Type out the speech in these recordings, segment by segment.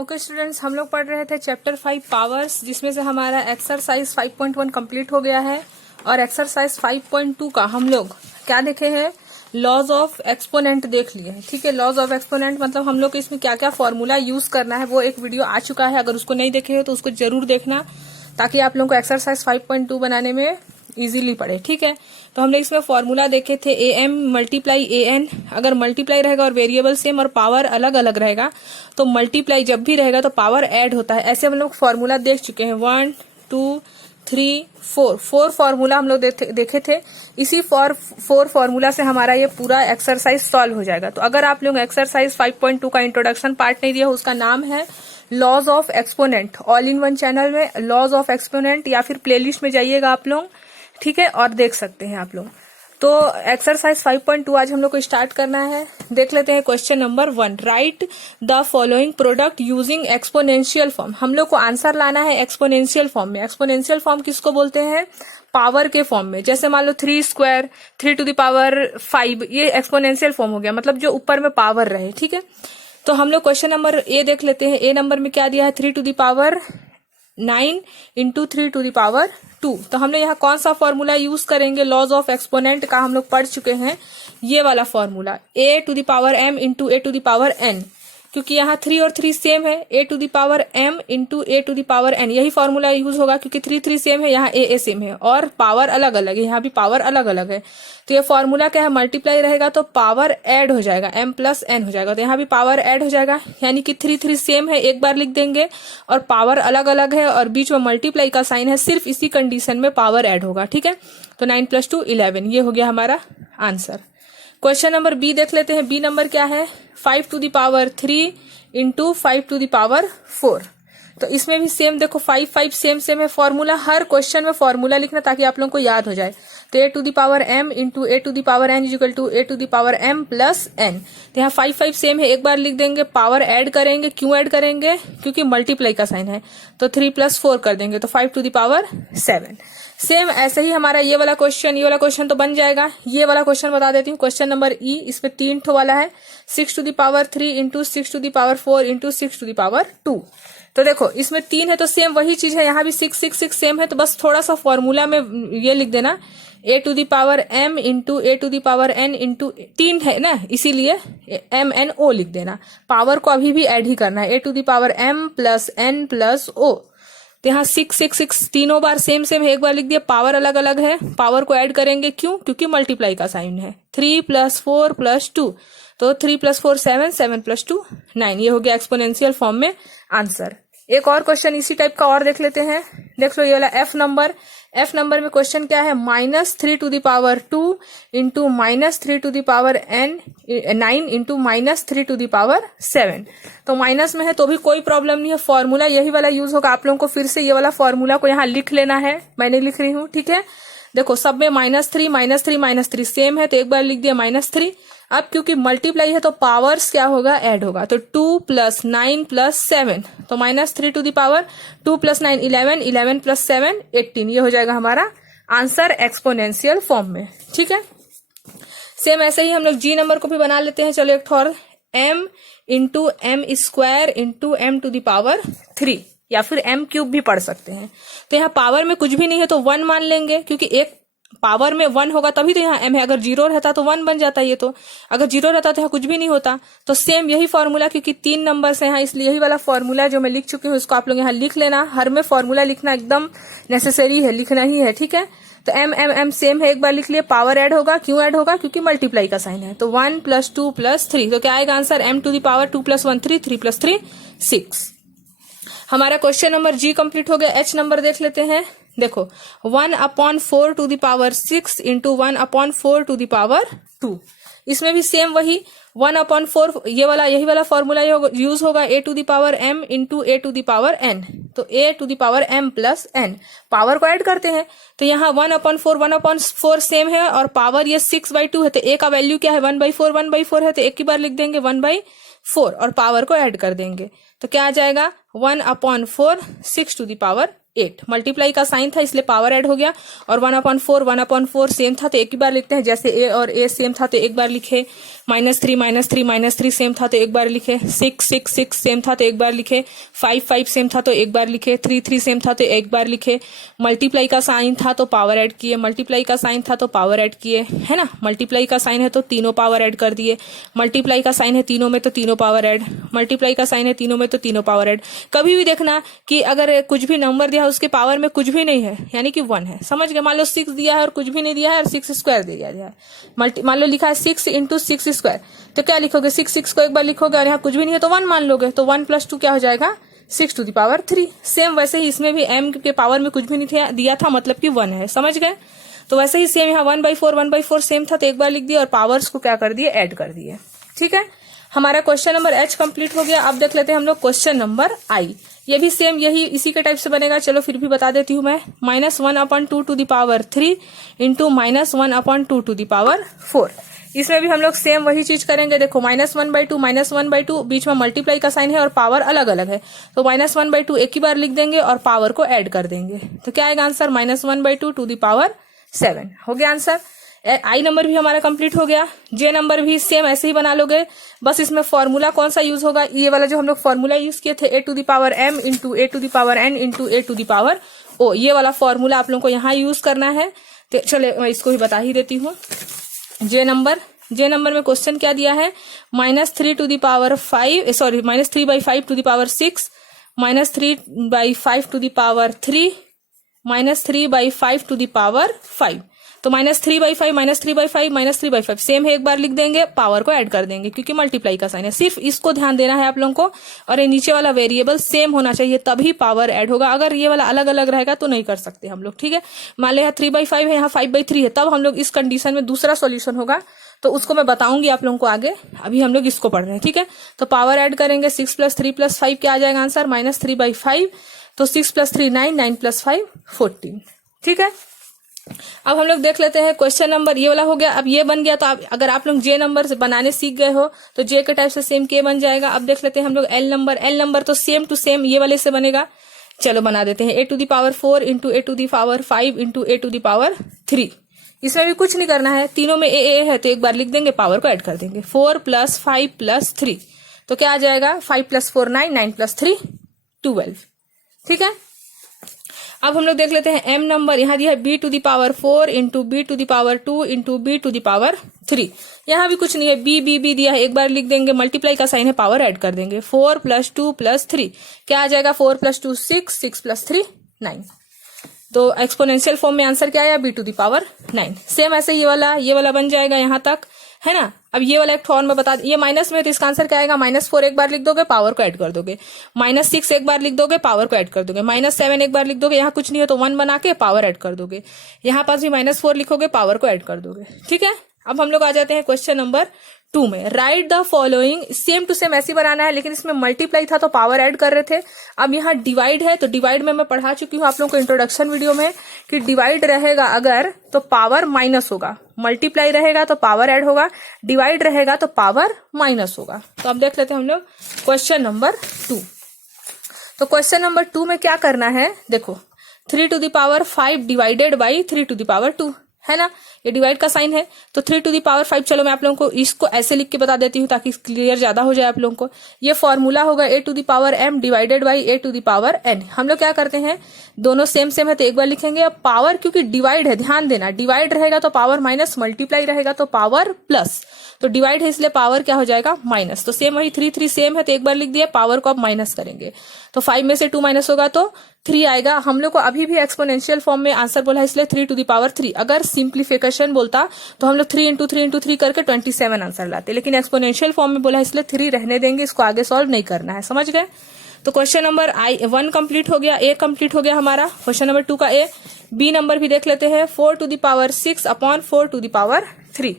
Okay students, हम लोग पढ़ रहे थे चैप्टर 5 पावर्स, जिसमें से हमारा एक्सरसाइज 5.1 कंप्लीट हो गया है। और एक्सरसाइज 5.2 का हम लोग क्या देखे हैं, लॉज ऑफ एक्सपोनेंट देख लिए हैं। ठीक है, लॉज ऑफ एक्सपोनेंट मतलब हम लोग को इसमें क्या क्या फॉर्मूला यूज करना है वो एक वीडियो आ चुका है। अगर उसको नहीं देखे हो तो उसको जरूर देखना, ताकि आप लोगों को एक्सरसाइज 5.2 बनाने में इजीली पड़े। ठीक है, तो हमने इसमें फॉर्मूला देखे थे A M multiply A N. अगर मल्टीप्लाई रहेगा और वेरिएबल सेम और पावर अलग अलग रहेगा तो मल्टीप्लाई जब भी रहेगा तो पावर ऐड होता है। ऐसे हम लोग फॉर्मूला देख चुके हैं, 1 2 3 4 फॉर्मूला हम लोग देखे थे। इसी 4 फॉर्मूला से हमारा ये पूरा एक्सरसाइज सॉल्व हो जाएगा। तो अगर आप लोग एक्सरसाइज 5.2 का इंट्रोडक्शन पार्ट नहीं दिया, उसका नाम है laws of exponent. All in one channel में लॉज ऑफ एक्सपोनेंट या फिर प्लेलिस्ट में जाइएगा आप लोग, ठीक है, और देख सकते हैं आप लोग। तो एक्सरसाइज 5.2 आज हम लोग को स्टार्ट करना है। देख लेते हैं question number 1, right the following product using exponential form. हम लोग को आंसर लाना है एक्सपोनेंशियल फॉर्म में। एक्सपोनेंशियल फॉर्म किसको बोलते हैं, पावर के फॉर्म में। जैसे मान लो 3 स्क्वायर 3 टू द पावर 5, ये एक्सपोनेंशियल फॉर्म हो गया, मतलब जो ऊपर में पावर रहे। ठीक है, तो हम लोग क्वेश्चन नंबर ए देख लेते हैं। ए नंबर में क्या दिया है, 3 to the power 9 into 3 to the power 2। तो हमने यहाँ कौन सा फॉर्मूला यूज करेंगे, लॉज ऑफ एक्सपोनेंट का हम लोग पढ़ चुके हैं, ये वाला formula, a to the power m into a to the power n। क्योंकि यहाँ 3 और 3 सेम है, a to the power m into a to the power n, यही फॉर्मूला यूज होगा। क्योंकि 3 सेम है, यहाँ a सेम है और पावर अलग अलग है, यहाँ भी पावर अलग अलग है। तो ये फॉर्मूला क्या है, मल्टीप्लाई रहेगा तो पावर ऐड हो जाएगा, m प्लस n हो जाएगा। तो यहाँ भी पावर ऐड हो जाएगा, यानी कि 3 सेम है, एक बार लिख देंगे, और पावर अलग अलग है और बीच में मल्टीप्लाई का साइन है, सिर्फ इसी कंडीशन में पावर ऐड होगा। ठीक है, तो 9 + 2 11, ये हो गया हमारा आंसर। क्वेश्चन नंबर बी देख लेते हैं। बी नंबर क्या है, 5 to the power 3 into 5 to the power 4। तो इसमें भी सेम देखो, 5 सेम है। फॉर्मूला हर क्वेश्चन में फॉर्मूला लिखना ताकि आप लोगों को याद हो जाए। तो a to the power m into a to the power n equal to a to the power m plus n। तो यहाँ 5 सेम है, एक बार लिख देंगे, पावर ऐड करेंगे। क्यों ऐड करेंगे, क्योंकि मल्टीप्लाई का साइन है। तो 3 + 4 कर देंगे तो 5 टू द पावर 7। सेम ऐसे ही हमारा ये वाला क्वेश्चन तो बन जाएगा। ये वाला क्वेश्चन बता देती हूँ, क्वेश्चन नंबर ई, इसमें 3 ठो वाला है, 6 to the power 3 into 6 to the power 4 into 6 to the power 2। तो देखो इसमें 3 है तो सेम वही चीज है, यहाँ भी 6 सेम है। तो बस थोड़ा सा फॉर्मूला में ये लिख देना, a to the power m into a to the power n into 3 है ना, इसीलिए m n o लिख देना। पावर को अभी भी ऐड ही करना है, a to the power m plus n plus o। तो यहाँ 6 तीनों बार सेम है, एक बार लिख दिया, पावर अलग अलग है, पावर को ऐड करेंगे। क्यों, क्योंकि मल्टीप्लाई का साइन है। 3 + 4 + 2, तो 3 + 4 7, 7 + 2 9, ये हो गया एक्सपोनेंशियल फॉर्म में आंसर। एक और क्वेश्चन इसी टाइप का और देख लेते हैं। देख लो ये वाला एफ नंबर में क्वेश्चन क्या है, -3 to the power 2 into -3 to the power n 9 into -3 to the power 7। तो माइनस में है तो भी कोई प्रॉब्लम नहीं है, फॉर्मूला यही वाला यूज होगा। आप लोगों को फिर से ये वाला फॉर्मूला को यहाँ लिख लेना है, मैंने लिख रही हूँ। ठीक है, देखो सब में -3 सेम है, तो एक बार लिख दिया -3। अब क्योंकि मल्टीप्लाई है तो पावर्स क्या होगा, ऐड होगा। तो 2 + 9 + 7, तो -3 टू द पावर 2 + 9 11, 11 + 7 18, ये हो जाएगा हमारा आंसर एक्सपोनेंशियल फॉर्म में। ठीक है, सेम ऐसे ही हम लोग जी नंबर को भी बना लेते हैं। चलो एक और, m into m square into m to the power 3, या फिर m³ भी पढ़ सकते हैं। तो यहाँ पावर में कुछ भी नहीं है तो 1 मान लेंगे, क्योंकि एक पावर में 1 होगा तभी तो यहाँ m है। अगर 0 रहता तो 1 बन जाता, ये तो अगर 0 रहता तो यहाँ कुछ भी नहीं होता। तो सेम यही फॉर्मूला, क्योंकि 3 नंबर से यहाँ, इसलिए यही वाला फॉर्मूला जो मैं लिख चुकी हूँ उसको आप लोग यहाँ लिख लेना। हर में फॉर्मूला लिखना एकदम नेसेसरी है, लिखना ही है। ठीक है, तो m सेम है, एक बार लिख लिए, पावर ऐड होगा। क्यों ऐड होगा, क्योंकि मल्टीप्लाई का साइन है। तो 1 + 2 + 3, तो क्या आएगा answer, m to the power 2 + 1 3, 3 + 3 6। हमारा क्वेश्चन नंबर जी कंप्लीट हो गया। एच नंबर देख लेते हैं। देखो 1/4 to the power 6 into 1/4 to the power 2। इसमें भी सेम वही 1/4, यही वाला फॉर्मूला यूज होगा, a to the power m into a to the power n। तो a to the power m plus n, power को ऐड करते हैं। तो यहाँ 1/4 सेम है और पावर ये 6/2 है, तो a का वैल्यू क्या है, 1/4 है, तो एक ही बार लिख देंगे 1/4 और पावर को ऐड कर देंगे। तो क्या आ जाएगा, 1/4 6⁻8। मल्टीप्लाई का साइन था इसलिए पावर ऐड हो गया, और 1/4 सेम था तो एक ही बार लिखते हैं, जैसे a और a सेम था तो एक बार लिखे, -3 सेम था तो एक बार लिखे, 6 सेम था तो एक बार लिखे, 5 सेम था तो एक बार लिखे, 3 सेम था तो एक बार लिखे। मल्टीप्लाई का साइन था तो पावर ऐड किए, मल्टीप्लाई का साइन था तो पावर ऐड किए, है ना। मल्टीप्लाई का साइन है तो तीनों पावर ऐड कर दिए, मल्टीप्लाई का साइन है तीनों में तो तीनों पावर ऐड, मल्टीप्लाई का साइन है तीनों में तो तीनों पावर ऐड। कभी भी देखना कि अगर कुछ भी नंबर दिया है उसके पावर में कुछ भी नहीं है यानी कि 1 है, समझ गए। मान लो 6 दिया है और कुछ भी नहीं दिया है और 6 स्क्वायर दे दिया है, मान लो लिखा है 6 × 6 स्क्वायर, तो क्या लिखोगे, 6 को एक बार लिखोगे और यहाँ कुछ भी नहीं है तो 1 मान लोगे, तो 1 + 2 क्या हो जाएगा, 6⁻3। सेम वैसे ही इसमें भी m के पावर में कुछ भी नहीं दिया था मतलब कि 1 है, समझ गए। तो वैसे ही सेम यहाँ 1/4 सेम था तो एक बार लिख दिया और पावर्स को क्या कर दिए, ऐड कर दिए। ठीक है, हमारा क्वेश्चन नंबर H कंप्लीट हो गया। अब देख लेते हैं हम लोग क्वेश्चन नंबर I। ये भी सेम यही इसी के टाइप से बनेगा, चलो फिर भी बता देती हूँ मैं। -1/2⁻3 इंटू -1/2⁴ इसमें भी हम लोग सेम वही चीज करेंगे। देखो -1/2 बीच में मल्टीप्लाई का साइन है और पावर अलग अलग है, तो -1/2 एक ही बार लिख देंगे और पावर को ऐड कर देंगे, तो क्या आएगा आंसर, -1/2⁷ हो गया आंसर। आई नंबर भी हमारा कंप्लीट हो गया। जे नंबर भी सेम ऐसे ही बना लोगे, बस इसमें फॉर्मूला कौन सा यूज होगा, ये वाला जो हम लोग फॉर्मूला यूज किए थे a⁴m into a⁴n into a⁴o, ये वाला फॉर्मूला आप लोगों को यहाँ यूज करना है। तो चले मैं इसको भी बता ही देती हूँ। जे नंबर में क्वेश्चन क्या दिया है, -3/5 सॉरी -3/5 6 -3/5 -3/5 तो -3/5 सेम है, एक बार लिख देंगे, पावर को ऐड कर देंगे क्योंकि मल्टीप्लाई का साइन है। सिर्फ इसको ध्यान देना है आप लोगों को, और ये नीचे वाला वेरिएबल सेम होना चाहिए तभी पावर ऐड होगा। अगर ये वाला अलग अलग रहेगा तो नहीं कर सकते हम लोग। ठीक है, मान लिया 3/5 है, यहाँ 5/3 है, तब हम लोग इस कंडीशन में दूसरा सॉल्यूशन होगा, तो उसको मैं बताऊंगी आप लोगों को आगे। अभी हम लोग इसको पढ़ रहे हैं। ठीक है, तो पावर ऐड करेंगे, 6 + 3 + 5 क्या आ जाएगा आंसर, -3/5, तो 6 + 3 9, 9 + 5 14। ठीक है, अब हम लोग देख लेते हैं क्वेश्चन नंबर, ये वाला हो गया। अब ये बन गया, तो अगर आप लोग जे नंबर से बनाने सीख गए हो तो जे के टाइप से सेम के बन जाएगा। अब देख लेते हैं हम लोग एल नंबर तो सेम टू सेम ये वाले से बनेगा। चलो बना देते हैं, a⁴ into a⁵ into a⁴। इसमें भी कुछ नहीं करना है, तीनों में ए है तो एक बार लिख देंगे, पावर को ऐड कर देंगे। 4 + 5 + 3 तो क्या आ जाएगा, 5 + 4 9, 9 + 3 12। ठीक है, अब हम लोग देख लेते हैं m नंबर, यहाँ दिया है b⁴ into b⁴ into b⁴। यहाँ भी कुछ नहीं है, b दिया है, एक बार लिख देंगे, मल्टीप्लाई का साइन है, पावर ऐड कर देंगे। 4 + 2 + 3 क्या आ जाएगा, 4 + 2 6, 6 + 3 9। तो एक्सपोनेंशियल फॉर्म में आंसर क्या आया, b⁴ सेम ऐसे ये वाला बन जाएगा यहाँ तक, है ना। अब ये वाला एक फॉर्म में बता, ये माइनस में तो इसका आंसर क्या आएगा, -4 एक बार लिख दोगे, पावर को ऐड कर दोगे, -6 एक बार लिख दोगे, पावर को ऐड कर दोगे, -7 एक बार लिख दोगे, यहाँ कुछ नहीं है तो 1 बना के पावर ऐड कर दोगे, यहाँ पास भी -4 लिखोगे, पावर को ऐड कर दोगे। ठीक है, अब हम लोग आ जाते हैं क्वेश्चन नंबर 2 में। Write the following, same to same ऐसी बनाना है, लेकिन इसमें मल्टीप्लाई था तो पावर ऐड कर रहे थे। अब यहाँ डिवाइड है, तो डिवाइड में मैं पढ़ा चुकी हूँ आप लोगों को इंट्रोडक्शन वीडियो में कि डिवाइड रहेगा अगर तो पावर माइनस होगा, मल्टीप्लाई रहेगा तो पावर ऐड होगा, डिवाइड रहेगा तो पावर माइनस होगा। तो अब देख लेते हैं हम लोग क्वेश्चन नंबर 2। तो क्वेश्चन नंबर 2 में क्या करना है, देखो 3⁵ डिवाइडेड बाई 3⁵ है ना, ये डिवाइड का साइन है, तो 3⁵। चलो मैं आप लोगों को इसको ऐसे लिख के बता देती हूँ ताकि क्लियर ज्यादा हो जाए आप लोगों को। ये फॉर्मूला होगा a⁴m डिवाइडेड बाई a⁴n। हम लोग क्या करते हैं, दोनों सेम है तो एक बार लिखेंगे। अब पावर क्योंकि डिवाइड है, ध्यान देना, डिवाइड रहेगा तो पावर माइनस, मल्टीप्लाई रहेगा तो पावर प्लस, तो डिवाइड है इसलिए पावर क्या हो जाएगा, माइनस। तो सेम वही 3 सेम है तो एक बार लिख दिया, पावर को अब माइनस करेंगे, तो 5 में से 2 माइनस होगा तो 3 आएगा। हम लोग को अभी भी एक्सपोनेंशियल फॉर्म में आंसर बोला है इसलिए 3⁵। अगर सिंप्लीफिकेशन बोलता तो हम लोग 3 × 3 × 3 करके 27 आंसर लाते, लेकिन एक्सपोनेंशियल फॉर्म में बोला है इसलिए 3 रहने देंगे, इसको आगे सॉल्व नहीं करना है, समझ गए। तो क्वेश्चन नंबर 1 कंप्लीट हो गया, ए कंप्लीट हो गया हमारा। क्वेश्चन नंबर 2 का ए। बी नंबर भी देख लेते हैं, 4⁴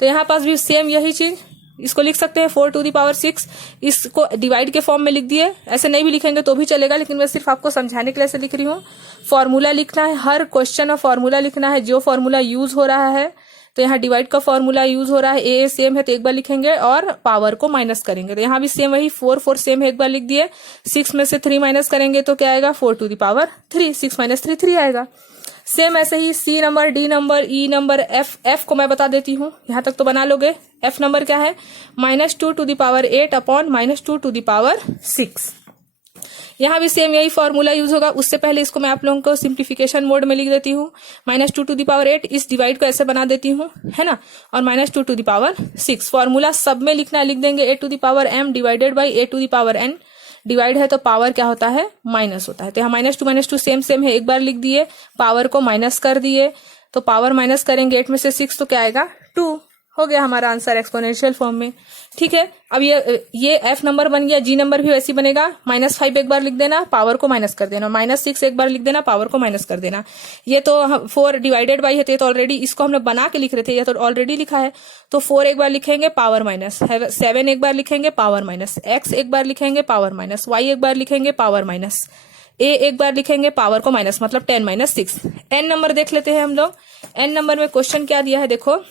तो यहाँ पास भी सेम यही चीज, इसको लिख सकते हैं 4⁴, इसको डिवाइड के फॉर्म में लिख दिए, ऐसे नहीं भी लिखेंगे तो भी चलेगा, लेकिन मैं सिर्फ आपको समझाने के लिए ऐसे लिख रही हूँ। फॉर्मूला लिखना है, हर क्वेश्चन में फॉर्मूला लिखना है, जो फॉर्मूला यूज हो रहा है तो यहाँ डिवाइड का फॉर्मूला यूज हो रहा है, ए सेम है तो एक बार लिखेंगे और पावर को माइनस करेंगे, तो यहाँ भी सेम वही 4 सेम है, एक बार लिख दिए। 6 में से 3 माइनस करेंगे तो क्या आएगा 4 टू द पावर 3, 6 माइनस 3 3 आएगा। सेम ऐसे ही सी नंबर, डी नंबर, ई नंबर, एफ को मैं बता देती हूँ, यहाँ तक तो बना लोगे। एफ नंबर क्या है -2 to the power 8 upon -2 to the power 6। यहाँ भी सेम यही फॉर्मूला यूज होगा। उससे पहले इसको मैं आप लोगों को सिंप्लीफिकेशन मोड में लिख देती हूँ। -2 टू द पावर 8, इस डिवाइड को ऐसे बना देती हूँ, है ना, और -2 टू द पावर 6। फॉर्मूला सब में लिखना है, लिख देंगे a to the power m divided by a to the power n। Divide है तो पावर क्या होता है माइनस होता है, तो यहाँ -2 सेम सेम है, एक बार लिख दिए, पावर को माइनस कर दिए, तो पावर माइनस करेंगे 8 में से 6 तो क्या आएगा 2। हो गया हमारा आंसर एक्सपोनेंशियल फॉर्म में। ठीक है, अब ये एफ नंबर बन गया। जी नंबर भी वैसे बनेगा, -5 एक बार लिख देना, पावर को माइनस कर देना, -6 एक बार लिख देना, पावर को माइनस कर देना। ये तो 4 डिवाइडेड बाई है, तो ऑलरेडी इसको हमने बना के लिख रहे थे, ये तो ऑलरेडी लिखा है। तो 4 एक बार लिखेंगे, पावर माइनस, 7 एक बार लिखेंगे, पावर माइनस, x एक बार लिखेंगे, पावर माइनस, y एक बार लिखेंगे, पावर माइनस, a एक बार लिखेंगे, पावर को माइनस, मतलब 10 - 6। n नंबर देख लेते हैं हम लोग। n नंबर में क्वेश्चन क्या दिया है देखो,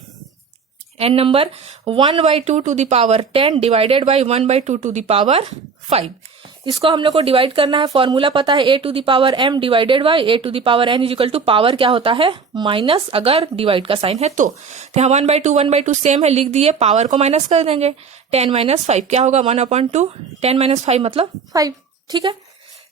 n number 1/2 to the power 10 divided by 1/2 to the power 5। इसको हम लोग को डिवाइड करना है, फॉर्मूला पता है a to the power m divided by a to the power n equal to power क्या होता है माइनस, अगर डिवाइड का साइन है तो यहाँ 1/2 सेम है, लिख दिए, पावर को माइनस कर देंगे, 10 - 5 क्या होगा 1/2, 10 - 5 मतलब 5। ठीक है,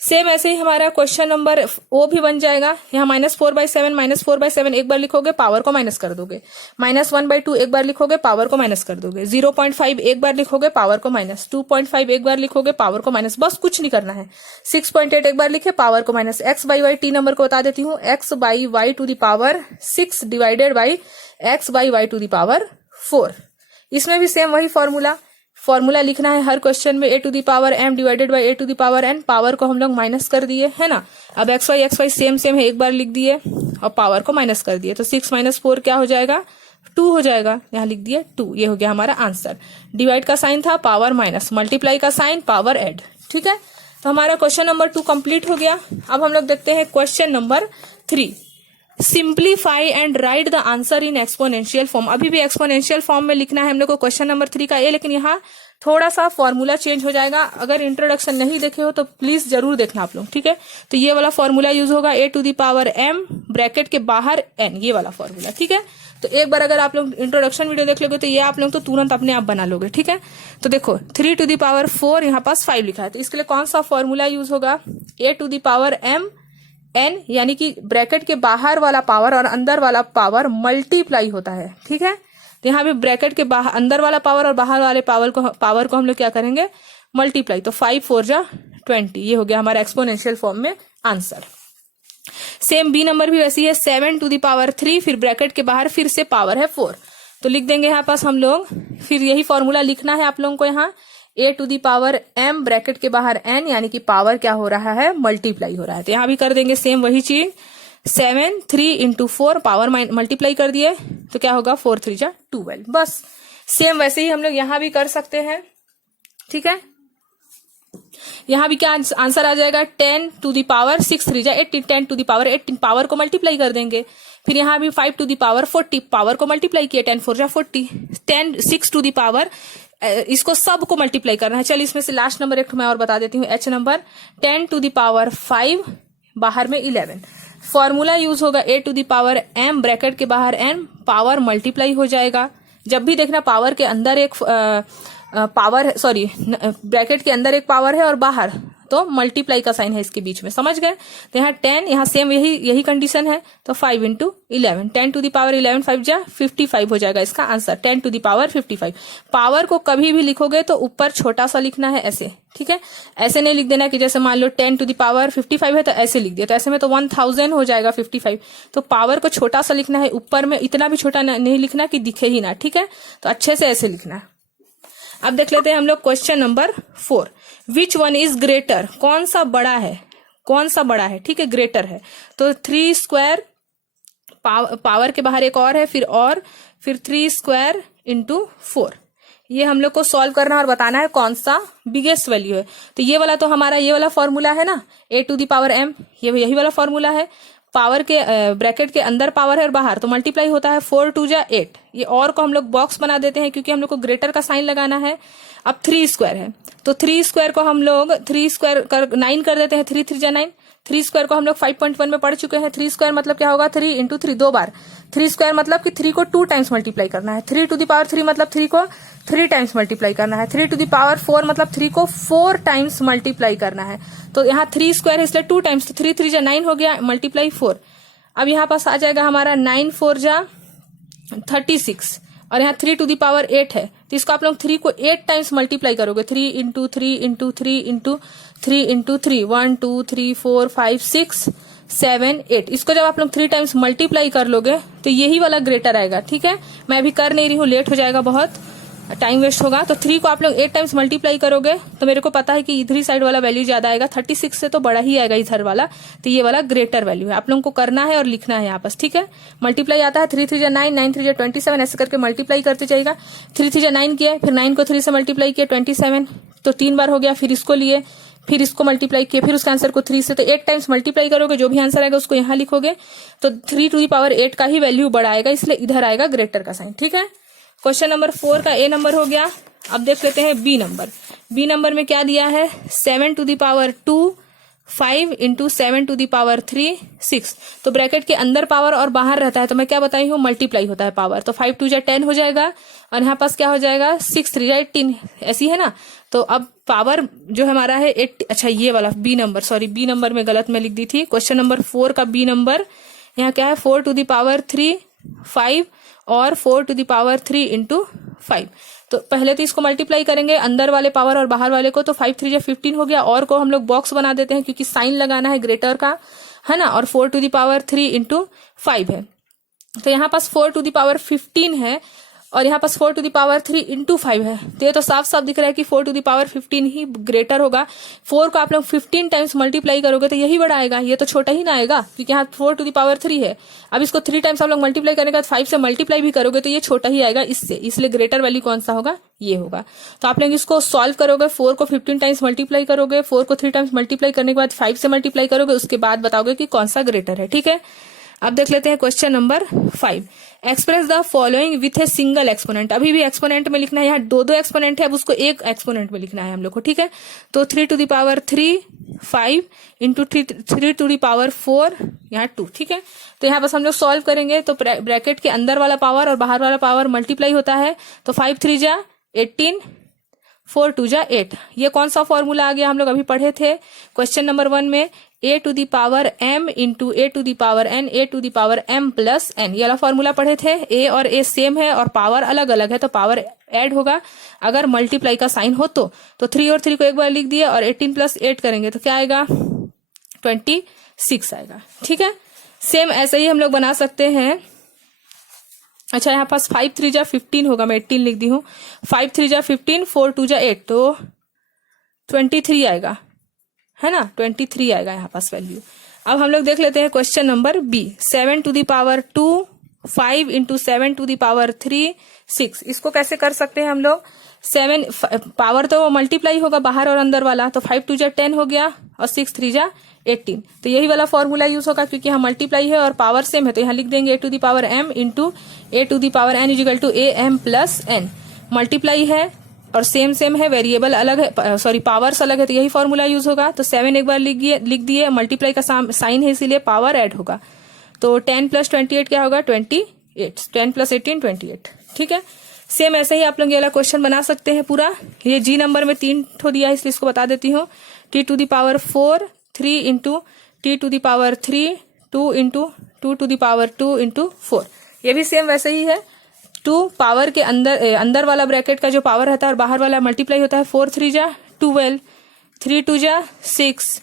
सेम ऐसे ही हमारा क्वेश्चन नंबर ओ भी बन जाएगा। यहाँ -4/7 एक बार लिखोगे, पावर को माइनस कर दोगे, -1/2 एक बार लिखोगे, पावर को माइनस कर दोगे, 0.5 एक बार लिखोगे, पावर को माइनस, 2.5 एक बार लिखोगे, पावर को माइनस, बस कुछ नहीं करना है। 6.8 एक बार लिखे, पावर को माइनस। x/y टी नंबर को बता देती हूँ, x/y to the power 6 divided by x/y to the power 4। इसमें भी सेम वही फॉर्मूला लिखना है हर क्वेश्चन में, a to the power m divided by a to the power n। Power को हम लोग माइनस कर दिए, है ना। अब xy सेम है, एक बार लिख दिए और पावर को माइनस कर दिए, तो 6 - 4 क्या हो जाएगा 2 हो जाएगा, यहाँ लिख दिए 2। ये हो गया हमारा आंसर। डिवाइड का साइन था, पावर माइनस, मल्टीप्लाई का साइन, पावर एड। ठीक है, तो हमारा क्वेश्चन नंबर 2 कंप्लीट हो गया। अब हम लोग देखते हैं question number 3। Simplify and right the answer in exponential form. अभी भी एक्सपोनेंशियल फॉर्म में लिखना है हम लोग को क्वेश्चन नंबर 3 का ए, लेकिन यहाँ थोड़ा सा फॉर्मूला चेंज हो जाएगा। अगर इंट्रोडक्शन नहीं देखे हो तो प्लीज जरूर देखना आप लोग। ठीक है, तो ये वाला फॉर्मूला यूज होगा, a to the power m bracket के बाहर n, ये वाला फॉर्मूला। ठीक है, तो एक बार अगर आप लोग इंट्रोडक्शन वीडियो देख लोगे तो ये आप लोग तो तुरंत अपने आप बना लोगे। ठीक है, तो देखो 3 टू द पावर 4 यहाँ पास 5 लिखा है, तो इसके लिए कौन सा फॉर्मूला यूज होगा, a to the power m n, यानी कि ब्रैकेट के बाहर वाला पावर और अंदर वाला पावर मल्टीप्लाई होता है। ठीक है, तो यहाँ भी ब्रैकेट के बाहर अंदर वाला पावर और बाहर वाले पावर को हम लोग क्या करेंगे मल्टीप्लाई, तो 5 4 जा 20। ये हो गया हमारा एक्सपोनेंशियल फॉर्म में आंसर। सेम बी नंबर भी वैसी है, 7 टू द पावर 3, फिर ब्रैकेट के बाहर फिर से पावर है 4, तो लिख देंगे यहाँ पास हम लोग। फिर यही फॉर्मूला लिखना है आप लोगों को, यहाँ a to the power m bracket के बाहर n, यानी कि पावर क्या हो रहा है मल्टीप्लाई हो रहा है, तो यहाँ भी कर देंगे सेम वही चीज। 7 3 × 4 पावर मल्टीप्लाई कर दिए, तो क्या होगा 4 3 जा 12। बस सेम वैसे ही हम लोग यहाँ भी कर सकते हैं। ठीक है, यहाँ भी क्या आंसर आ जाएगा 10 टू द पावर 6 3 जा 18, 10 टू द पावर 18, पावर को मल्टीप्लाई कर देंगे। फिर यहाँ भी 5 टू द पावर 40, पावर को मल्टीप्लाई किया, 10 4 जा 40, 10 6 टू द पावर, इसको सब को मल्टीप्लाई करना है। चलिए इसमें से लास्ट नंबर एक मैं और बता देती हूँ, h number 10 to the power 5 बाहर में 11। फॉर्मूला यूज होगा a to the power m bracket के बाहर n, पावर मल्टीप्लाई हो जाएगा। जब भी देखना पावर के अंदर एक ब्रैकेट के अंदर एक पावर है और बाहर, तो मल्टीप्लाई का साइन है इसके बीच में, समझ गए। तो यहाँ 10, यहाँ सेम यही कंडीशन है, तो 5 × 11, 10 टू द पावर 11 5 जा 55 हो जाएगा इसका answer, 10 to the power 55। Power को कभी भी लिखोगे तो ऊपर छोटा सा लिखना है ऐसे। ठीक है, ऐसे नहीं लिख देना कि जैसे मान लो 10 टू द पावर 55 है तो ऐसे लिख दिया, तो ऐसे में तो 1000 हो जाएगा 55। तो पावर को छोटा सा लिखना है, ऊपर में इतना भी छोटा नहीं लिखना कि दिखे ही ना। ठीक है, तो अच्छे से ऐसे लिखना है। अब देख लेते हैं हम लोग question number 4। Which one is greater, कौन सा बड़ा है। ठीक है, ग्रेटर है, तो 3 स्क्वायर पावर के बाहर एक और है, फिर 3 स्क्वायर × 4। ये हम लोग को सॉल्व करना और बताना है कौन सा बिगेस्ट वैल्यू है। तो ये वाला तो हमारा ये वाला फॉर्मूला है ना, a to the power m, ये यही वाला फॉर्मूला है। पावर के ब्रैकेट के अंदर पावर है और बाहर, तो मल्टीप्लाई होता है 4 2 जा 8। ये और को हम लोग बॉक्स बना देते हैं क्योंकि हम लोग को ग्रेटर का साइन लगाना है। अब 3 स्क्वायर है तो 3 स्क्वायर को हम लोग 3 स्क्वायर कर 9 कर देते हैं, 3 3 जा 9। 3 स्क्वायर को हम लोग 5.1 में पढ़ चुके हैं। 3 स्क्वायर मतलब क्या होगा, 3 इंटू 3 2 बार। 3 स्क्वायर मतलब कि 3 को 2 टाइम्स मल्टीप्लाई करना है। 3 टू द पावर 3 मतलब 3 को 3 टाइम्स मल्टीप्लाई करना है। 3 टू द पावर 4 मतलब 3 को 4 टाइम्स मल्टीप्लाई करना है। तो यहाँ 3 स्क्वायर है इसलिए 2 टाइम्स, तो 3 3 जा 9 हो गया, मल्टीप्लाई 4। अब यहाँ पास आ जाएगा हमारा 9 4 जा 36 और यहाँ 3 टू द पावर 8 है, तो इसको आप लोग 3 को 8 टाइम्स मल्टीप्लाई करोगे। 3 इंटू 3 इंटू 3 इंटू 3 इंटू 3 1 2 3 4 5 6 7 8। इसको जब आप लोग 3 टाइम्स मल्टीप्लाई कर लोगे तो यही वाला ग्रेटर आएगा। ठीक है, मैं अभी कर नहीं रही हूँ, लेट हो जाएगा, बहुत टाइम वेस्ट होगा। तो 3 को आप लोग 8 टाइम्स मल्टीप्लाई करोगे तो मेरे को पता है कि इधर साइड वाला वैल्यू ज्यादा आएगा, 36 से तो बड़ा ही आएगा इधर वाला, तो ये वाला ग्रेटर वैल्यू है। आप लोगों को करना है और लिखना है यहाँ पर। ठीक है, मल्टीप्लाई आता है 3 3 जा 9 9 3 जा 27, ऐसे करके मल्टीप्लाई करते जाएगा। 3 3 जा 9 किया, फिर 9 को 3 से मल्टीप्लाई किया 27, तो 3 बार हो गया। फिर इसको लिए, फिर इसको मल्टीप्लाई किए, फिर उसके आंसर को 3 से, तो 8 टाइम्स मल्टीप्लाई करोगे, जो भी आंसर आएगा उसको यहाँ लिखोगे, तो 3 टू द पावर 8 का ही वैल्यू बड़ा आएगा, इसलिए इधर आएगा ग्रेटर का साइन। ठीक है, क्वेश्चन नंबर 4 का ए नंबर हो गया। अब देख लेते हैं बी नंबर। बी नंबर में क्या दिया है, 7 to the power 2 5 into 7 to the power 3 6। तो ब्रैकेट के अंदर पावर और बाहर रहता है, तो मैं क्या बताई हूँ, मल्टीप्लाई होता है पावर, तो 5 2 जा 10 हो जाएगा और यहाँ पास क्या हो जाएगा 6 3 जा 18, ऐसी है ना। तो अब पावर जो हमारा है 8, अच्छा ये वाला B number, sorry B number में गलत में लिख दी थी। क्वेश्चन नंबर 4 का बी नंबर यहाँ क्या है, 4 टू द पावर 3 5 और 4 टू द पावर 3 इंटू 5। तो पहले तो इसको मल्टीप्लाई करेंगे अंदर वाले पावर और बाहर वाले को, तो 5 3 जा 15 हो गया, और को हम लोग बॉक्स बना देते हैं क्योंकि साइन लगाना है ग्रेटर का, है ना। और 4 टू द पावर 3 इंटू 5 है, तो यहाँ पास 4 टू द पावर 15 है और यहाँ पास 4 टू द पावर 3 इंटू 5 है, तो ये तो साफ साफ दिख रहा है कि 4 टू द पावर 15 ही ग्रेटर होगा। 4 को आप लोग 15 टाइम्स मल्टीप्लाई करोगे तो यही बड़ा आएगा, ये तो छोटा ही ना आएगा क्योंकि यहाँ 4 टू द पावर 3 है। अब इसको 3 टाइम्स आप लोग मल्टीप्लाई करने के बाद 5 से मल्टीप्लाई भी करोगे तो ये छोटा ही आएगा इससे, इसलिए ग्रेटर वैल्यू कौन सा होगा, ये होगा। तो आप लोग इसको सॉल्व करोगे, 4 को 15 टाइम्स मल्टीप्लाई करोगे, 4 को 3 टाइम्स मल्टीप्लाई करने के बाद 5 से मल्टीप्लाई करोगे, उसके बाद बताओगे कि कौन सा ग्रेटर है। ठीक है, अब देख लेते हैं question number 5। Express the following with a single exponent. अभी भी एक्सपोनेंट में लिखना है, यहाँ 2 एक्सपोनेंट है, अब उसको एक एक्सपोनेंट में लिखना है हम लोग को। ठीक है, तो 3 to the power 3 5 into 3 to the power 4 यहाँ 2। ठीक है, तो यहाँ बस हम लोग सॉल्व करेंगे, तो ब्रैकेट के अंदर वाला पावर और बाहर वाला पावर मल्टीप्लाई होता है, तो 5 3 जा 18 4 2 जा 8। ये कौन सा फॉर्मूला आ गया, हम लोग अभी पढ़े थे क्वेश्चन नंबर 1 में, a to the power m into a to the power n, a to the power m plus n, ये वाला फॉर्मूला पढ़े थे। a और a सेम है और पावर अलग अलग है, तो पावर ऐड होगा अगर मल्टीप्लाई का साइन हो तो 3 और 3 को एक बार लिख दिया और 18 प्लस 8 करेंगे तो क्या आएगा 26 आएगा। ठीक है, सेम ऐसे ही हम लोग बना सकते हैं। अच्छा, यहाँ पास 5 3 जा 15 होगा, मैं 18 लिख दी हूँ। 5 3 जा 15 4 2 जा 8, तो 23 आएगा, है ना, 23 आएगा यहाँ पास वैल्यू। अब हम लोग देख लेते हैं question number B. 7 to the power 2 5 into 7 to the power 3 6। इसको कैसे कर सकते हैं हम लोग, 7 पावर तो मल्टीप्लाई होगा बाहर और अंदर वाला, तो 5 2 जा 10 हो गया और 6 3 जा 18, तो यही वाला फॉर्मूला यूज होगा क्योंकि यहाँ मल्टीप्लाई है और पावर सेम है, तो यहाँ लिख देंगे a to the power m into a to the power n equal to a m plus n। Multiply है और सेम सेम है, वेरिएबल अलग है, सॉरी पावर्स अलग है, तो यही फॉर्मूला यूज होगा। तो 7 एक बार लिख दिए, मल्टीप्लाई का साइन है इसीलिए पावर ऐड होगा, तो 10 प्लस 28 क्या होगा 28, 10 प्लस 18 28। ठीक है, सेम ऐसे ही आप लोग ये वाला क्वेश्चन बना सकते हैं पूरा। ये जी नंबर में 3 ठो दिया है इसलिए इसको बता देती हूँ, t to the power 4 3 into T to the power 3 2 into 2 to the power 2 into 4। ये भी सेम वैसे ही है, 2 पावर के अंदर वाला ब्रैकेट का जो पावर रहता है और बाहर वाला मल्टीप्लाई होता है। 4 3 जा 12, 3 2 जा 6,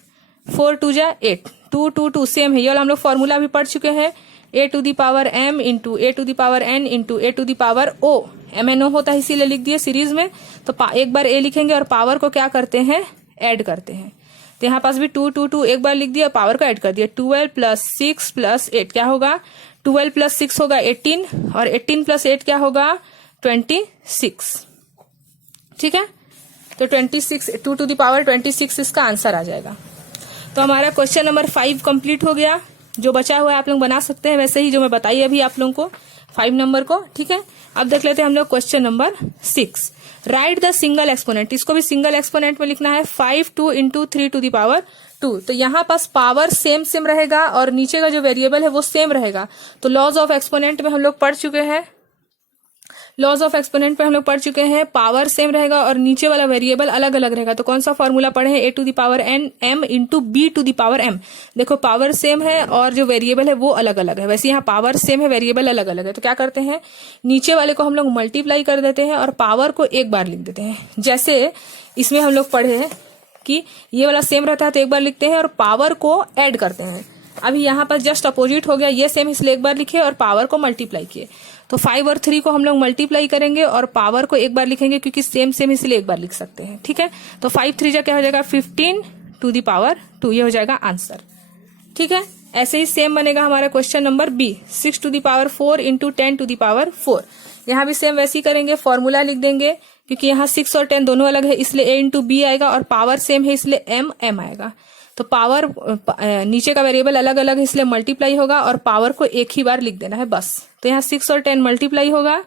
4 2 जा 8, 2 2 2 सेम है, ये वाला हम लोग फॉर्मूला भी पढ़ चुके हैं। a to the power m into a to the power n into a to the power o, MNO होता है इसीलिए लिख दिए सीरीज में। तो एक बार a लिखेंगे और पावर को क्या करते हैं ऐड करते हैं, तो यहाँ पास भी 2 2 2 एक बार लिख दिया, पावर को ऐड कर दिया। 12 प्लस 6 प्लस 8 क्या होगा, 12 प्लस 6 होगा 18 और 18 प्लस 8 क्या होगा 26। ठीक है, तो 26 2 टू द पावर 26 इसका आंसर आ जाएगा। तो हमारा क्वेश्चन नंबर 5 कंप्लीट हो गया। जो बचा हुआ है आप लोग बना सकते हैं वैसे ही जो मैं बताई अभी आप लोगों को 5 नंबर को, ठीक है। अब देख लेते हैं हम लोग question number 6। Right the single exponent, इसको भी सिंगल एक्सपोनेंट में लिखना है 5 into 3 to the power 2। तो यहाँ पास पावर सेम रहेगा और नीचे का जो वेरिएबल है वो सेम रहेगा। तो लॉज ऑफ एक्सपोनेंट में हम लोग पढ़ चुके हैं, लॉज ऑफ एक्सपोनेंट पे हम लोग पढ़ चुके हैं, पावर सेम रहेगा और नीचे वाला वेरिएबल अलग अलग रहेगा। तो कौन सा फॉर्मूला पढ़े हैं, a to the power n m into b to the power m। देखो पावर सेम है और जो वेरिएबल है वो अलग अलग है, वैसे यहाँ पावर सेम है वेरिएबल अलग अलग है। तो क्या करते हैं, नीचे वाले को हम लोग मल्टीप्लाई कर देते हैं और पावर को एक बार लिख देते हैं। जैसे इसमें हम लोग पढ़े हैं कि ये वाला सेम रहता है तो एक बार लिखते हैं और पावर को ऐड करते हैं। अभी यहाँ पर जस्ट अपोजिट हो गया, ये सेम इसलिए एक बार लिखे और पावर को मल्टीप्लाई किए। तो 5 और 3 को हम लोग मल्टीप्लाई करेंगे और पावर को एक बार लिखेंगे क्योंकि सेम इसलिए एक बार लिख सकते हैं, ठीक है। तो 5 3 क्या हो जाएगा 15 to the power 2, ये हो जाएगा आंसर, ठीक है। ऐसे ही सेम बनेगा हमारा question number B, 6 to the power 4 into 10 to the power 4। यहाँ भी सेम वैसे ही करेंगे, फॉर्मूला लिख देंगे क्योंकि यहाँ 6 और 10 दोनों अलग है इसलिए a into b आएगा और पावर सेम है इसलिए m आएगा। तो पावर नीचे का वेरिएबल अलग अलग है इसलिए मल्टीप्लाई होगा और पावर को एक ही बार लिख देना है बस। तो यहाँ 6 और 10 मल्टीप्लाई होगा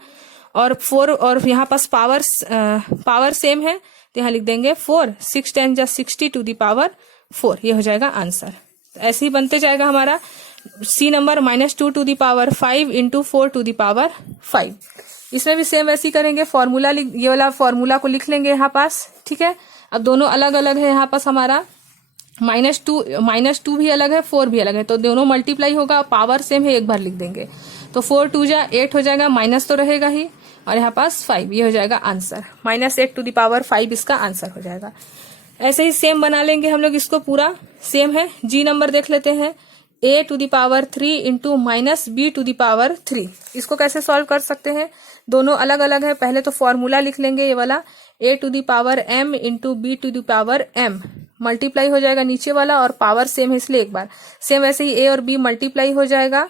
और 4 और यहाँ पास पावर सेम है तो यहाँ लिख देंगे 4, 6 10 जा 60 to the power 4, ये हो जाएगा आंसर। तो ऐसे ही बनते जाएगा हमारा सी number -2 to the power 5 into 4 to the power 5। इसमें भी सेम वैसे ही करेंगे, फॉर्मूला ये वाला फॉर्मूला को लिख लेंगे यहाँ पास, ठीक है। अब दोनों अलग अलग है, यहाँ पास हमारा -2 भी अलग है, 4 भी अलग है, तो दोनों मल्टीप्लाई होगा, पावर सेम है एक बार लिख देंगे। तो 4 2 जा 8 हो जाएगा, माइनस तो रहेगा ही और यहाँ पास 5, ये हो जाएगा आंसर। -8 to the power 5 इसका आंसर हो जाएगा। ऐसे ही सेम बना लेंगे हम लोग, इसको पूरा सेम है। जी नंबर देख लेते हैं, a to the power 3 into -b to the power 3। इसको कैसे सॉल्व कर सकते हैं, दोनों अलग अलग है। पहले तो फॉर्मूला लिख लेंगे, ये वाला a to the power m into b to the power m, multiply हो जाएगा नीचे वाला और पावर सेम है इसलिए एक बार। सेम वैसे ही a और b मल्टीप्लाई हो जाएगा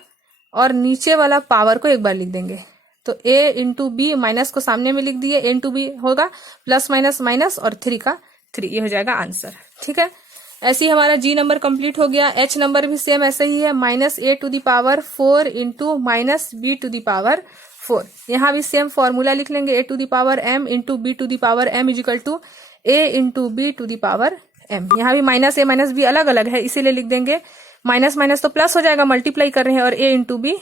और नीचे वाला पावर को एक बार लिख देंगे। तो a इंटू बी, माइनस को सामने में लिख दिए, a इंटू बी होगा प्लस माइनस माइनस और 3 का 3, ये हो जाएगा आंसर, ठीक है। ऐसे ही हमारा जी नंबर कंप्लीट हो गया। एच नंबर भी सेम ऐसे ही है, -a to the power 4 into -b to the power 4। यहाँ भी सेम फॉर्मूला लिख लेंगे, a to the power m into b to the power m is equal to a into b to the power m। यहाँ भी -a -b अलग अलग है इसीलिए लिख देंगे, माइनस माइनस तो प्लस हो जाएगा, मल्टीप्लाई कर रहे हैं और a into B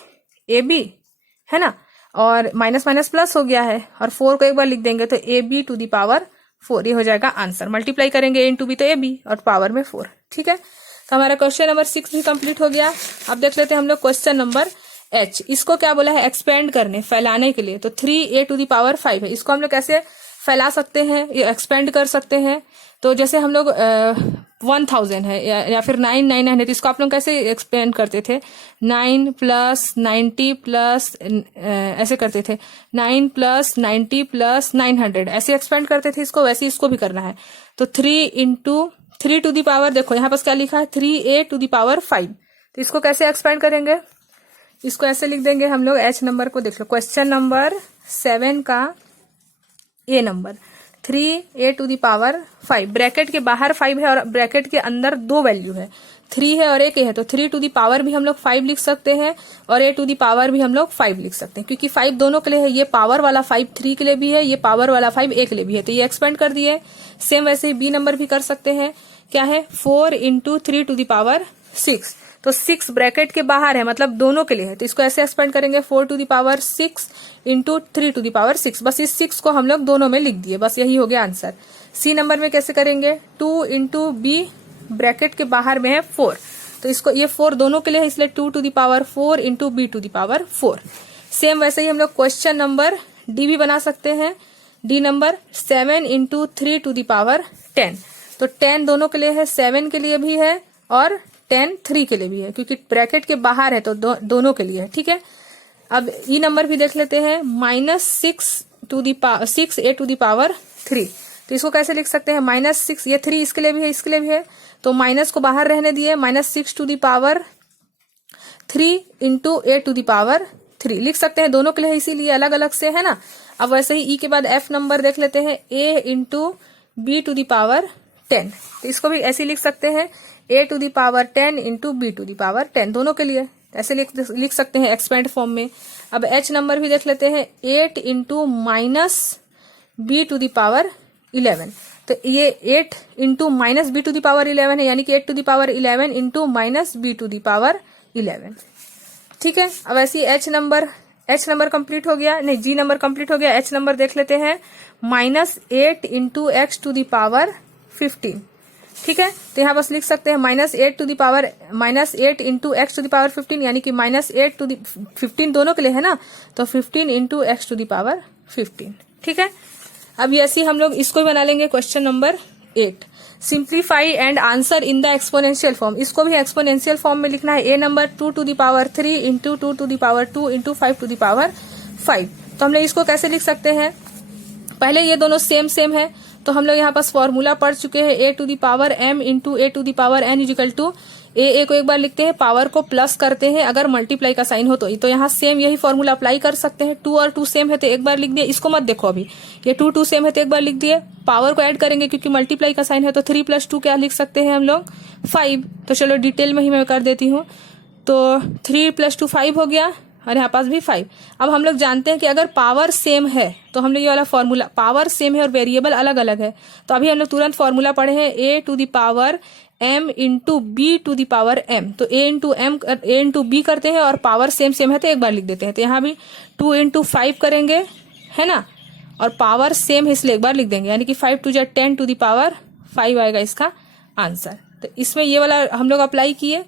A B है ना, और माइनस माइनस प्लस हो गया है और 4 को एक बार लिख देंगे तो A B to the power 4, ये हो जाएगा आंसर। मल्टीप्लाई करेंगे a इंटू बी तो ए बी और पावर में 4, ठीक है। तो हमारा क्वेश्चन नंबर 6 भी कंप्लीट हो गया। अब देख लेते हैं हम लोग क्वेश्चन नंबर एच। इसको क्या बोला है, एक्सपेंड करने, फैलाने के लिए। तो 3a to the power 5 है, इसको हम लोग कैसे फैला सकते हैं, एक्सपेंड कर सकते हैं। तो जैसे हम लोग 1000 है या फिर 999 है, तो इसको आप लोग कैसे एक्सपेंड करते थे, 9 + 90 प्लस ऐसे करते थे, 9 + 90 + 900 ऐसे एक्सपेंड करते थे इसको, वैसे इसको भी करना है। तो 3 into 3 to the power, देखो यहाँ पास क्या लिखा है, 3a to the power 5। तो इसको कैसे एक्सपेंड करेंगे, इसको ऐसे लिख देंगे हम लोग। एच नंबर को देख लो, क्वेश्चन नंबर 7 का a number, 3a to the power 5, bracket के बाहर 5 है और ब्रैकेट के अंदर 2 वैल्यू है, 3 है और 1 है। तो 3 to the power भी हम लोग 5 लिख सकते हैं और a to the power भी हम लोग 5 लिख सकते हैं, क्योंकि 5 दोनों के लिए है। ये पावर वाला 5 3 के लिए भी है, ये पावर वाला 5 1 के लिए भी है, तो ये एक्सपेंड कर दिए। सेम वैसे ही बी नंबर भी कर सकते हैं, क्या है, 4 into 3 to the power 6। तो 6 ब्रैकेट के बाहर है, मतलब दोनों के लिए है, तो इसको ऐसे एक्सपेंड करेंगे, 4 to the power 6 into 3 to the power 6। बस इस 6 को हम लोग दोनों में लिख दिए, बस यही हो गया आंसर। सी नंबर में कैसे करेंगे, 2 into b, ब्रैकेट के बाहर में है 4, तो इसको ये 4 दोनों के लिए है इसलिए 2 to the power 4 into b to the power 4। Same वैसे ही हम लोग क्वेश्चन नंबर डी भी बना सकते हैं। D number 7 into 3 to the power 10। तो 10 दोनों के लिए है, 7 के लिए भी है और 10 3 के लिए भी है, क्योंकि ब्रैकेट के बाहर है तो दोनों के लिए है, ठीक है। अब ई नंबर भी देख लेते हैं, -6a to the power 3। तो इसको कैसे लिख सकते हैं, -6, ये 3 इसके लिए भी है, इसके लिए भी है, तो माइनस को बाहर रहने दिए, -6 to the power 3 into a to the power 3 लिख सकते हैं, दोनों के लिए इसीलिए अलग अलग से है ना। अब वैसे ही ई के बाद एफ नंबर देख लेते हैं, a into b to the power 10। तो इसको भी ऐसे लिख सकते हैं a to the power 10 into b to the power 10, दोनों के लिए ऐसे लिख सकते हैं एक्सपेंड फॉर्म में। अब h नंबर भी देख लेते हैं 8 into minus B to the power 11। तो ये 8 into minus B to the power 11 है, यानी कि 8 to the power 11 into minus B to the power 11। ठीक है, अब ऐसी h नंबर कंप्लीट हो गया, नहीं g नंबर कंप्लीट हो गया। h नंबर देख लेते हैं -8 into X to the power 15। ठीक है, तो यहाँ बस लिख सकते हैं -8 into X to the power 15, यानी कि -8 टू द 15 दोनों के लिए है ना, तो 15 into X to the power 15। ठीक है, अब ऐसे हम लोग इसको भी बना लेंगे। Question number 8, simplify and answer in the exponential form. इसको भी एक्सपोनेंशियल फॉर्म में लिखना है। A number 2 to the power 3 into 2 to the power 2 into 5 to the power 5। तो हम लोग इसको कैसे लिख सकते हैं, पहले ये दोनों सेम है, तो हम लोग यहाँ पास फॉर्मूला पढ़ चुके हैं a to the power m into a to the power n equal to a को एक बार लिखते हैं, पावर को प्लस करते हैं अगर मल्टीप्लाई का साइन हो तो यहाँ सेम यही फॉर्मूला अप्लाई कर सकते हैं। 2 और 2 सेम है तो एक बार लिख दिए, इसको मत देखो अभी, ये 2 सेम है तो एक बार लिख दिए। पावर को ऐड करेंगे क्योंकि मल्टीप्लाई का साइन है, तो 3 + 2 क्या लिख सकते हैं हम लोग 5। तो चलो डिटेल में ही मैं कर देती हूँ। तो 3 + 2 5 हो गया, और यहाँ पास भी 5। अब हम लोग जानते हैं कि अगर पावर सेम है तो हम लोग ये वाला फॉर्मूला, पावर सेम है और वेरिएबल अलग अलग है, तो अभी हम लोग तुरंत फॉर्मूला पढ़े हैं a to the power m into B to the power m। तो a इंटू बी करते हैं और पावर सेम है तो एक बार लिख देते हैं। तो यहाँ भी 2 इंटू 5 करेंगे, है ना, और पावर सेम है इसलिए एक बार लिख देंगे, यानी कि 5 टू 10 टू द पावर 5 आएगा इसका आंसर। तो इसमें ये वाला हम लोग अप्लाई किए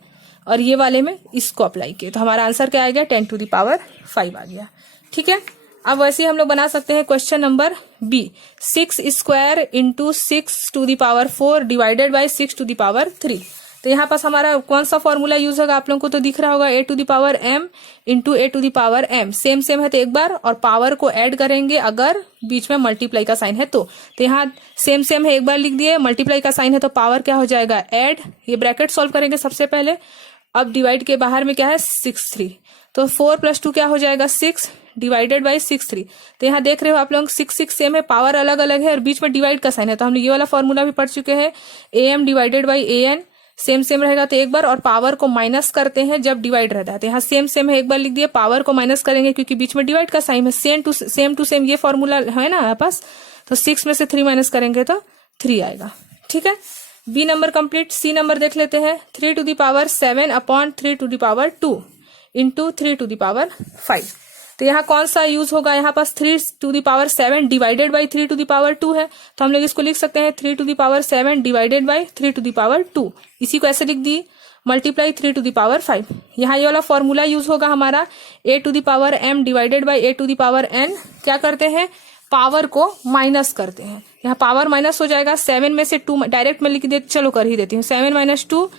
और ये वाले में इसको अप्लाई किए, तो हमारा आंसर क्या आ गया 10 टू द पावर 5 आ गया। ठीक है, अब वैसे ही हम लोग बना सकते हैं question number B, 6 square into 6 to the power 4 divided by 6 to the power 3। तो यहाँ पास हमारा कौन सा फॉर्मूला यूज होगा, आप लोगों को तो दिख रहा होगा, a to the power m into a to the power m। Same है तो एक बार, और पावर को ऐड करेंगे अगर बीच में मल्टीप्लाई का साइन है तो यहाँ सेम है एक बार लिख दिए, मल्टीप्लाई का साइन है तो पावर क्या हो जाएगा ऐड। ये ब्रैकेट सॉल्व करेंगे सबसे पहले। अब डिवाइड के बाहर में क्या है 6 3, तो 4 + 2 क्या हो जाएगा 6 डिवाइडेड बाई 6 3। तो यहाँ देख रहे हो आप लोग 6 सेम है, पावर अलग अलग है और बीच में डिवाइड का साइन है, तो हम ये वाला फॉर्मूला भी पढ़ चुके हैं। am divided by an same same रहेगा तो एक बार, और पावर को माइनस करते हैं जब डिवाइड रहता है, तो यहाँ सेम है एक बार लिख दिया, पावर को माइनस करेंगे क्योंकि बीच में डिवाइड का साइन है। सेम टू सेम ये फॉर्मूला है ना यहाँ पास, तो 6 में से 3 माइनस करेंगे तो 3 आएगा। ठीक है, B number complete. C number देख लेते हैं, 3 to the power 7 upon 3 to the power 2 into 3 to the power 5। तो यहाँ कौन सा यूज होगा, यहाँ पास 3 to the power 7 divided by 3 to the power 2 है, तो हम लोग इसको लिख सकते हैं 3 to the power 7 divided by 3 to the power 2। इसी को ऐसे लिख दी, मल्टीप्लाई 3 टू द पावर 5। यहाँ ये वाला फॉर्मूला यूज होगा हमारा, a to the power m divided by a to the power n। क्या करते हैं, पावर को माइनस करते हैं, यहाँ पावर माइनस हो जाएगा, 7 में से 2 डायरेक्ट में लिख दे, चलो कर ही देती हूँ, 7 - 2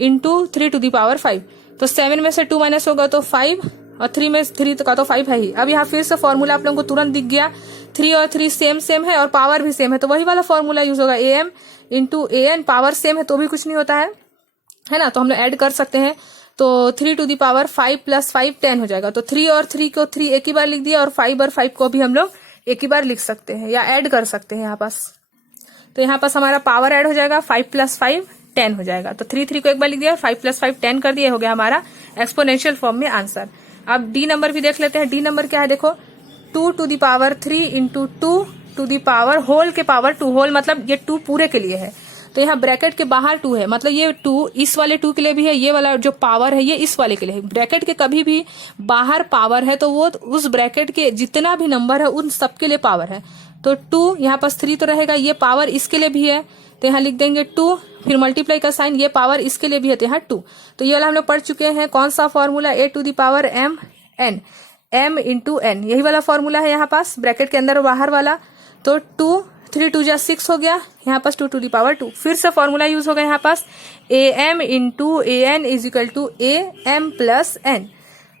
इंटू 3 टू द पावर 5। तो 7 में से 2 माइनस होगा तो 5, और 3 में 3 का तो 5 है ही। अब यहाँ फिर से फॉर्मूला आप लोगों को तुरंत दिख गया, 3 और 3 सेम है और पावर भी सेम है, तो वही वाला फॉर्मूला यूज होगा, am into an। Power same है तो भी कुछ नहीं होता है ना, तो हम लोग ऐड कर सकते हैं। तो 3 टू द पावर 5 + 5 10 हो जाएगा, तो 3 और 3 को 3 एक ही बार लिख दिया, और 5 और 5 को भी हम लोग एक ही बार लिख सकते हैं या ऐड कर सकते हैं यहाँ पास। तो यहाँ पास हमारा पावर ऐड हो जाएगा, 5 + 5 10 हो जाएगा, तो 3 को एक बार लिख दिया, 5 + 5 10 कर दिए, हो गया हमारा एक्सपोनेंशियल फॉर्म में आंसर। अब डी नंबर भी देख लेते हैं। डी नंबर क्या है, देखो 2 to the power 3 into 2 to the power whole के पावर 2, होल मतलब ये 2 पूरे के लिए है, तो यहाँ ब्रैकेट के बाहर 2 है, मतलब ये 2 इस वाले 2 के लिए भी है, ये वाला जो पावर है ये इस वाले के लिए है। ब्रैकेट के कभी भी बाहर पावर है तो वो उस ब्रैकेट के जितना भी नंबर है उन सबके लिए पावर है। तो 2 यहाँ पास 3 तो रहेगा, ये पावर इसके लिए भी है तो यहाँ लिख देंगे 2, फिर मल्टीप्लाई का साइन, ये पावर इसके लिए भी है तो यहाँ 2। तो ये वाला हम लोग पढ़ चुके हैं, कौन सा formula, a to the power m n, m into n, यही वाला फॉर्मूला है यहाँ पास ब्रैकेट के अंदर और बाहर वाला। तो 2 3 2 जा 6 हो गया, यहाँ पास 2 टू द पावर 2। फिर से फॉर्मूला यूज होगा यहाँ पास, am into an is equal to am plus n।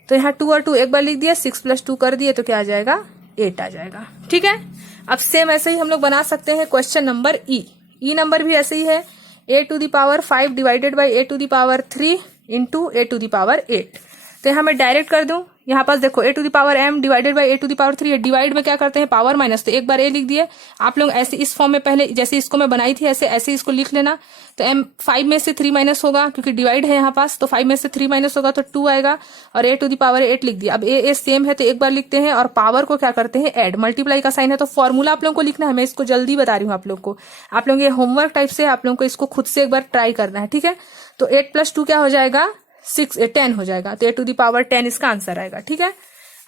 तो यहाँ 2 और 2 एक बार लिख दिया, 6 + 2 कर दिए तो क्या आ जाएगा 8 आ जाएगा। ठीक है, अब सेम ऐसे ही हम लोग बना सकते हैं क्वेश्चन नंबर ई नंबर भी ऐसे ही है, a to the power 5 divided by a to the power 3 into a to the power 8। तो यहाँ मैं डायरेक्ट कर दूं, यहाँ पास देखो a to the power m divided by a to the power 3 है। डिवाइड में क्या करते हैं पावर माइनस, तो एक बार a लिख दिए। आप लोग ऐसे इस फॉर्म में पहले जैसे इसको मैं बनाई थी ऐसे इसको लिख लेना। तो m 5 में से 3 माइनस होगा क्योंकि डिवाइड है यहाँ पास, तो 5 में से 3 माइनस होगा तो 2 आएगा और a टू द पावर 8 लिख दिया। अब a सेम है तो एक बार लिखते हैं और पावर को क्या करते हैं ऐड, मल्टीप्लाई का साइन है तो फॉर्मूला आप लोगों को लिखना है। मैं इसको जल्दी बता रही हूँ आप लोग को, आप लोग ये होमवर्क टाइप से आप लोगों को इसको खुद से एक बार ट्राई करना है, ठीक है। तो 8 प्लस 2 क्या हो जाएगा 10 हो जाएगा, तो a टू द पावर 10 इसका आंसर आएगा, ठीक है।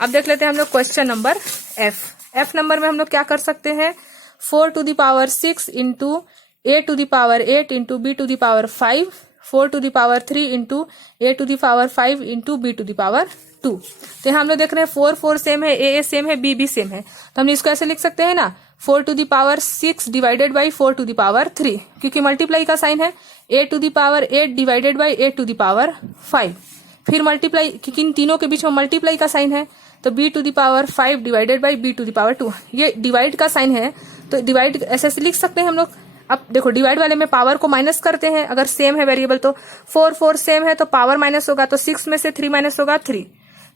अब देख लेते हैं हम लोग क्वेश्चन नंबर एफ नंबर में हम लोग क्या कर सकते हैं 4 to the power 6 into a to the power 8 into b to the power 5, 4 to the power 3 into a to the power 5 into b to the power 2। तो यहाँ हम लोग देख रहे हैं 4 सेम है, a सेम है, b सेम है, तो हम इसको ऐसे लिख सकते हैं ना 4 to the power 6 divided by 4 to the power 3, क्योंकि मल्टीप्लाई का साइन है। a to the power 8 divided by a to the power 5, फिर मल्टीप्लाई क्योंकि इन तीनों के बीच में मल्टीप्लाई का साइन है, तो b to the power 5 divided by b to the power 2। ये डिवाइड का साइन है तो डिवाइड ऐसे लिख सकते हैं हम लोग। अब देखो डिवाइड वाले में पावर को माइनस करते हैं, अगर सेम है वेरिएबल तो 4 सेम है तो पावर माइनस होगा, तो 6 में से 3 माइनस होगा 3।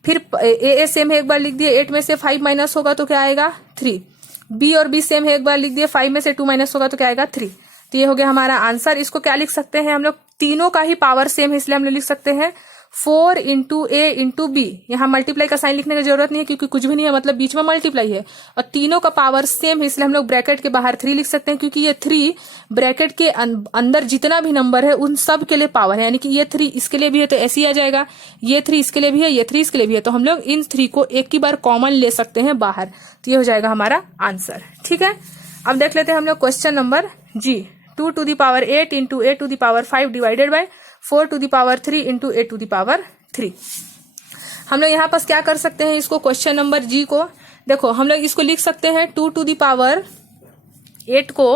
फिर a सेम है एक बार लिख दिए, 8 में से 5 माइनस होगा तो क्या आएगा 3। b और b सेम है एक बार लिख दिए, 5 में से 2 माइनस होगा तो क्या आएगा 3। तो ये हो गया हमारा आंसर। इसको क्या लिख सकते हैं हम लोग, तीनों का ही पावर सेम है इसलिए हम लोग लिख सकते हैं 4 इंटू ए इंटू बी। यहाँ मल्टीप्लाई का साइन लिखने की जरूरत नहीं है क्योंकि कुछ भी नहीं है, मतलब बीच में मल्टीप्लाई है और तीनों का पावर सेम है इसलिए हम लोग ब्रैकेट के बाहर 3 लिख सकते हैं, क्योंकि ये 3 ब्रैकेट के अंदर जितना भी नंबर है उन सब के लिए पावर है, यानी कि ये 3 इसके लिए भी है तो ऐसे ही आ जाएगा, ये 3 इसके लिए भी है, ये 3 इसके लिए भी है, तो हम लोग इन 3 को एक ही बार कॉमन ले सकते हैं बाहर, तो ये हो जाएगा हमारा आंसर, ठीक है। अब देख लेते हैं हम लोग question number G. 2 to the power 8 into a to the power 5 divided by 4 to the power 3 into a to the power 3। हम लोग यहाँ पास क्या कर सकते हैं, इसको क्वेश्चन नंबर जी को देखो हम लोग इसको लिख सकते हैं 2 टू द पावर 8 को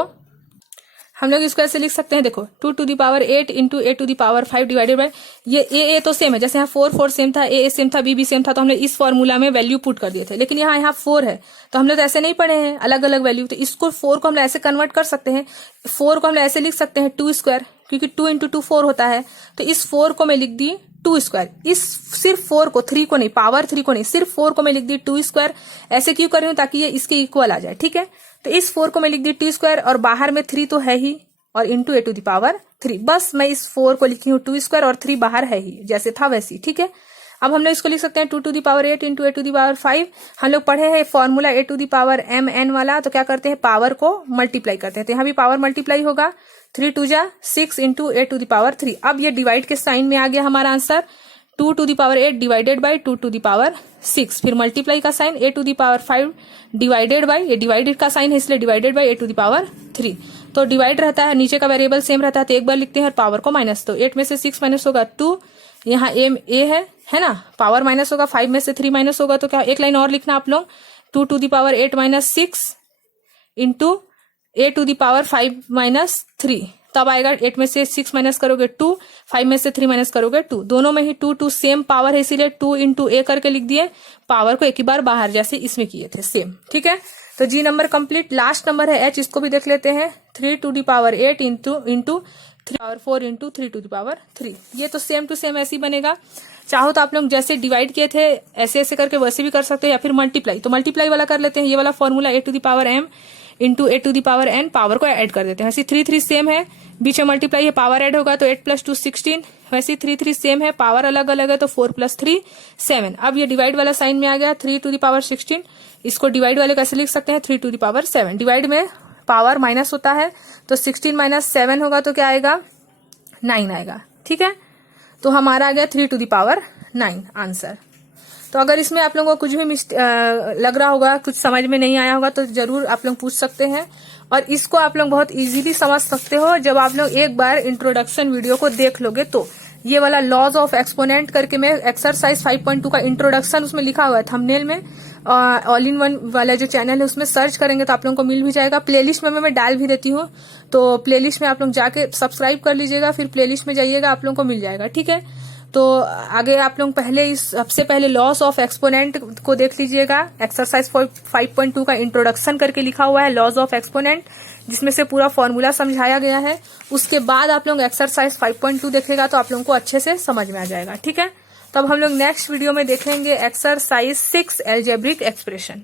हम लोग इसको ऐसे लिख सकते हैं, देखो 2 to the power 8 into a to the power 5 divided by ये a तो सेम है, जैसे यहाँ 4 सेम था, a सेम था, b सेम था, तो हमने इस फॉर्मूला में वैल्यू पुट कर दिए थे। लेकिन यहाँ 4 है तो हम लोग ऐसे नहीं पढ़े हैं अलग अलग वैल्यू, तो इसको 4 को हम ऐसे कन्वर्ट कर सकते हैं। 4 को हम ऐसे लिख सकते हैं 2 स्क्वायर, क्योंकि 2 इंटू 2 4 होता है, तो इस 4 को मैं लिख दी 2 स्क्वायर। इस सिर्फ 4 को 3 को नहीं, पावर 3 को नहीं, सिर्फ 4 को मैं लिख दी 2 स्क्वायर। ऐसे क्यों कर रही हूँ, ताकि ये इसके इक्वल आ जाए, ठीक है। तो इस 4 को मैं लिख दी 2 स्क्वायर और बाहर में 3 तो है ही और into a to the power 3, बस मैं इस 4 को लिखी हूँ 2 स्क्वायर और 3 बाहर है ही जैसे था वैसी, ठीक है। अब हम लोग इसको लिख सकते हैं 2 to the power 8 into a to the power 5। हम लोग पढ़े हैं formula a to the power mn वाला, तो क्या करते हैं पावर को मल्टीप्लाई करते हैं, तो यहाँ भी पावर मल्टीप्लाई होगा 3 टू जा 6 into a to the power 3। अब ये डिवाइड के साइन में आ गया हमारा answer 2 to the power 8 divided by 2 to the power 6, फिर मल्टीप्लाई का sign a to the power 5 divided by, ये डिवाइडेड का साइन है इसलिए divided by a to the power 3। तो डिवाइड रहता है, नीचे का वेरिएबल सेम रहता है तो एक बार लिखते हैं और पावर को माइनस, तो 8 में से 6 माइनस होगा 2, यहाँ a है ना, पावर माइनस होगा, 5 में से 3 माइनस होगा तो क्या एक लाइन और लिखना आप लोग 2 to the power 8 minus 6 into a to the power 5 minus 3, तब आएगा 8 में से 6 माइनस करोगे 2, 5 में से 3 माइनस करोगे 2, दोनों में ही 2 सेम पावर है इसीलिए 2 इंटू a करके लिख दिए, पावर को एक ही बार बाहर जैसे इसमें किए थे सेम, ठीक है। तो G number complete. Last number है h, इसको भी देख लेते हैं 3 to the power 8 into 3 power 4 into 3 to the power 3, ये तो सेम टू सेम ऐसे ही बनेगा। चाहो तो आप लोग जैसे डिवाइड किए थे ऐसे ऐसे करके वैसे भी कर सकते हैं, या फिर मल्टीप्लाई, तो मल्टीप्लाई वाला कर लेते हैं, ये वाला formula a to the power m into a to the power n, power को ऐड कर देते हैं। ऐसे 3 सेम है, बीच में मल्टीप्लाई है, पावर ऐड होगा तो 8 प्लस 2 16, वैसे 3 सेम है, पावर अलग अलग है तो 4 प्लस 3 7। अब ये डिवाइड वाला साइन में आ गया 3 टू द पावर 16, इसको डिवाइड वाले कैसे लिख सकते हैं 3 टू द पावर 7। डिवाइड में पावर माइनस होता है तो 16 माइनस 7 होगा तो क्या आएगा 9 आएगा, ठीक है। तो हमारा आ गया 3 टू द पावर 9 आंसर। तो अगर इसमें आप लोगों को कुछ भी लग रहा होगा, कुछ समझ में नहीं आया होगा तो जरूर आप लोग पूछ सकते हैं, और इसको आप लोग बहुत इजीली समझ सकते हो जब आप लोग एक बार इंट्रोडक्शन वीडियो को देख लोगे। तो ये वाला लॉज ऑफ एक्सपोनेंट करके मैं एक्सरसाइज 5.2 का इंट्रोडक्शन उसमें लिखा हुआ है थंबनेल में, ऑल इन वन वाला जो चैनल है उसमें सर्च करेंगे तो आप लोगों को मिल भी जाएगा। प्लेलिस्ट में मैं डाल भी देती हूँ, तो प्लेलिस्ट में आप लोग जाके सब्सक्राइब कर लीजिएगा, फिर प्लेलिस्ट में जाइएगा, आप लोगों को मिल जाएगा, ठीक है। तो आगे आप लोग सबसे पहले लॉस ऑफ एक्सपोनेंट को देख लीजिएगा। एक्सरसाइज 5.2 का इंट्रोडक्शन करके लिखा हुआ है लॉस ऑफ एक्सपोनेंट, जिसमें से पूरा फॉर्मूला समझाया गया है। उसके बाद आप लोग एक्सरसाइज 5.2 देखेगा तो आप लोगों को अच्छे से समझ में आ जाएगा, ठीक है। तब हम लोग नेक्स्ट वीडियो में देखेंगे एक्सरसाइज 6 एल्जेब्रिक एक्सप्रेशन।